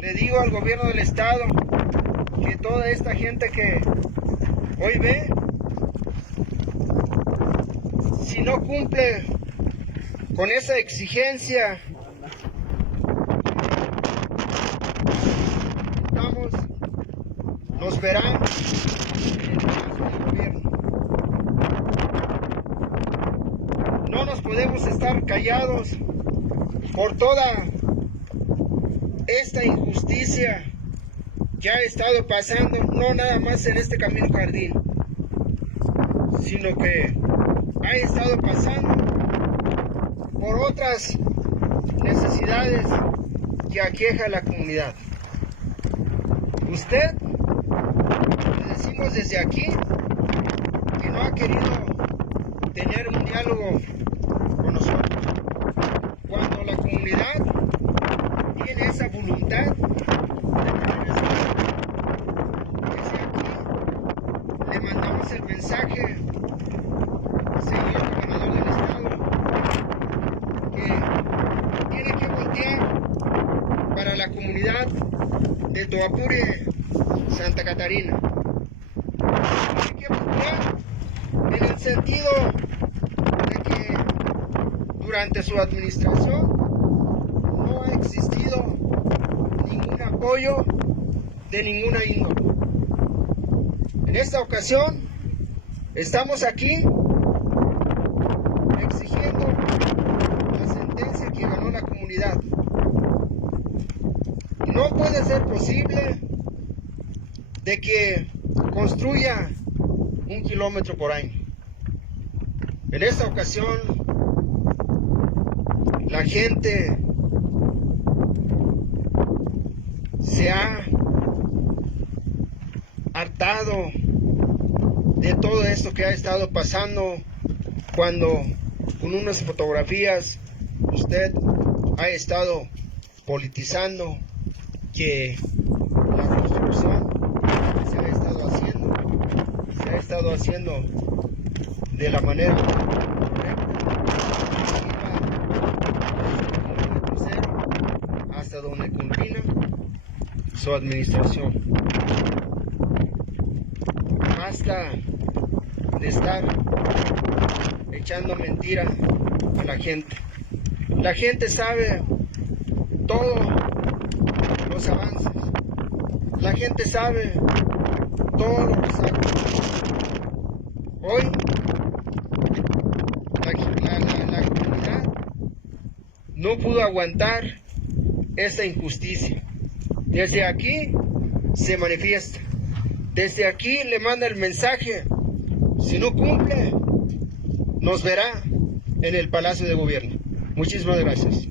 Le digo al gobierno del estado que toda esta gente que hoy ve, si no cumple con esa exigencia, nos verán en el Palacio del Gobierno. No nos podemos estar callados por toda esta injusticia que ha estado pasando, no nada más en este Camino Jardín, sino que ha estado pasando por otras necesidades que aqueja a la comunidad. Usted, le decimos desde aquí, que no ha querido tener un diálogo con nosotros, cuando la comunidad tiene esa voluntad de tener ese diálogo. Desde aquí le mandamos el mensaje, señor gobernador del estado, que tiene que voltear para la comunidad de Toapure, Santa Catarina. Tiene que voltear en el sentido de que durante su administración no ha existido ningún apoyo de ninguna índole. En esta ocasión estamos aquí exigiendo la sentencia que ganó la comunidad. No puede ser posible de que construya 1 kilómetro por año. En esta ocasión, la gente se ha hartado de todo esto que ha estado pasando, cuando con unas fotografías usted ha estado politizando que la construcción se ha estado haciendo de la manera correcta, desde el kilómetro 0 hasta donde culmina su administración. Basta de estar echando mentira a la gente. La gente sabe todos los avances. La gente sabe todo lo que sabe. Hoy la comunidad no pudo aguantar esta injusticia. Desde aquí se manifiesta. Desde aquí le manda el mensaje. Si no cumple, nos verá en el Palacio de Gobierno. Muchísimas gracias.